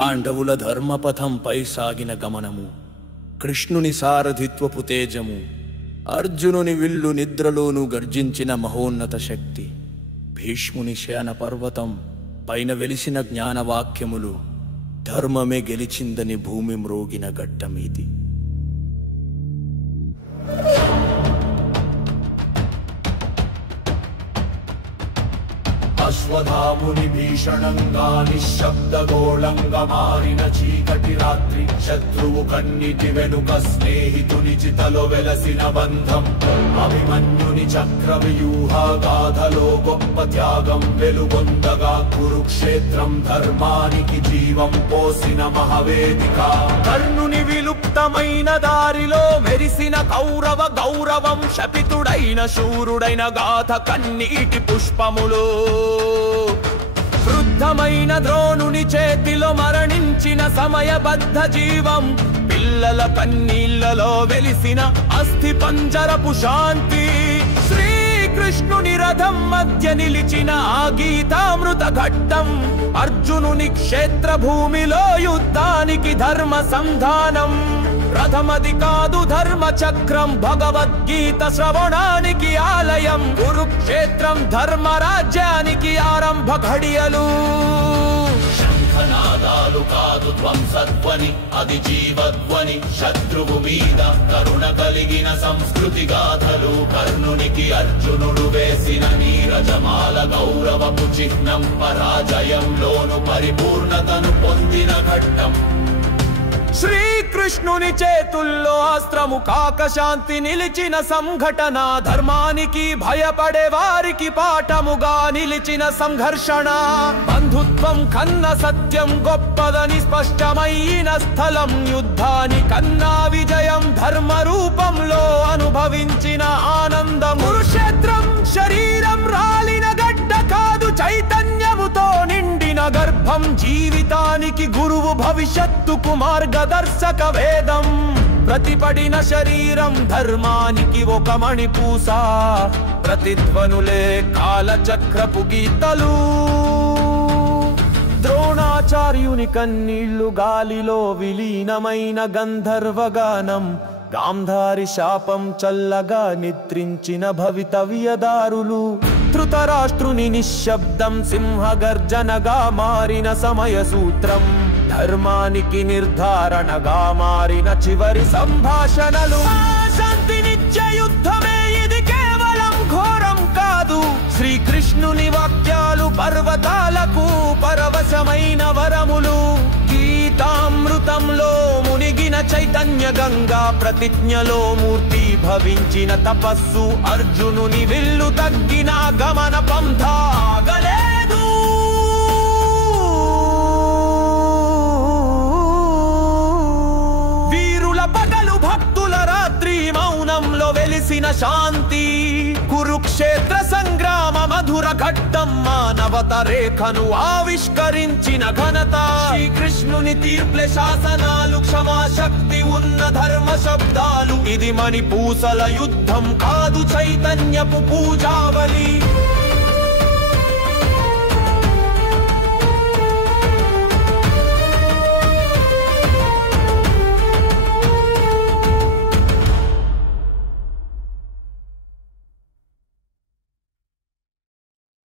పాండవుల ధర్మపథంపై సాగిన గమనము, కృష్ణుని సారథిత్వపు తేజము, అర్జునుని విల్లు నిద్రలోనూ గర్జించిన మహోన్నత శక్తి, భీష్ముని శయన పర్వతం పైన వెలిసిన జ్ఞానవాక్యములు, ధర్మమే గెలిచిందని భూమి మ్రోగిన ఘట్టమీది. అశ్వత్థాముని భీషణంగా నిశ్శబ్దగోళంగా మారిన చీకటి రాత్రి, శత్రువు కన్నిటి వెనుక స్నేహితుని చితలో వెలసిన బంధం, అభిమన్యుని చక్రవ్యూహ గాథలో గొప్ప త్యాగం వెలుగొందగా, కురుక్షేత్రం ధర్మానికి జీవం పోసిన మహావేదిక. కర్ణుని విలుప్తమైన దారిలో మెరిసిన కౌరవ గౌరవం, శపితుడైన శూరుడైన గాథ కన్నీటి పుష్పములో, వృద్ధమైన ద్రోణుని చేతిలో మరణించిన సమయబద్ధ జీవం, పిల్లల కన్నీళ్లలో వెలిసిన అస్థి పంజరపు శాంతి, శ్రీకృష్ణుని రథం మధ్య నిలిచిన ఆ గీతామృత ఘట్టం, అర్జునుని క్షేత్ర భూమిలో యుద్ధానికి ధర్మ సంధానం. రథమది కాదు ధర్మ చక్రం, భగవద్గీత శ్రవణానికి ఆలయం, కురుక్షేత్రం ధర్మరాజ్యానికి ఆరంభ ఘడియలు. శంఖనాదాలు కాదు ధ్వంసధ్వని, అది జీవధ్వని, శత్రువు మీద కరుణ కలిగిన సంస్కృతి గాథలు, కర్ణునికి అర్జునుడు వేసిన నీరజమాల గౌరవపు చిహ్నం, పరాజయంలోను పరిపూర్ణతను పొందిన ఘట్టం. శ్రీకృష్ణుని చేతుల్లో అస్త్రము కాక శాంతి నిలిచిన సంఘటన, ధర్మానికి భయపడే వారికి పాఠముగా నిలిచిన సంఘర్షణ, బంధుత్వం కన్న సత్యం గొప్పదని స్పష్టమైన స్థలం, యుద్ధాని కన్నా విజయం ధర్మ రూపంలో అనుభవించిన ఆనందం. కురుక్షేత్రం శరీరం రాలిన గడ్డ కాదు, చైతన్యముతో నిండిన గర్భం, జీవితానికి గురువు భవిష్యత్తుకు మార్గదర్శక వేదం, ప్రతిపడిన శరీరం ధర్మానికి ఒక మణిపూస, ప్రతిధ్వనులే కాలచక్రపు గీతలు. ద్రోణాచార్యుని కన్నీళ్లు గాలిలో విలీనమైన గంధర్వగానం, గాంధారి శాపం చల్లగా నిద్రించిన భవితవ్యదారులు, ధృతరాష్ట్రుని నిశ్శబ్దం సింహగర్జనగా మారిన సమయ సూత్రం, ధర్మానికి నిర్ధారణగా మారిన చివరి సంభాషణలు. శాంతినిచ్చే యుద్ధమే ఇది కేవలం ఘోరం కాదు, శ్రీకృష్ణుని వాక్యాలు పర్వతాలకు పరవశమైన వరములు, గీతామృతంలో మునిగిన చైతన్య గంగా, ప్రతిజ్ఞలో మూర్తి భవించిన తపస్సు, అర్జునుని విల్లు తగ్గిన గమన పంథ ఆగలేదు. వీరుల పగలు భక్తుల రాత్రి, మౌనంలో వెలిసిన శాంతి, కురుక్షేత్ర సంగ్రామ మధుర ఘట్టం, మానవత రేఖను ఆవిష్కరించిన ఘనత, శ్రీకృష్ణుని తీర్పుల శాసనాలు, క్షమాశక్తి ఉన్న ధర్మ శబ్దాలు, ఇది మణిపూసల యుద్ధం కాదు చైతన్యపు పూజావలి.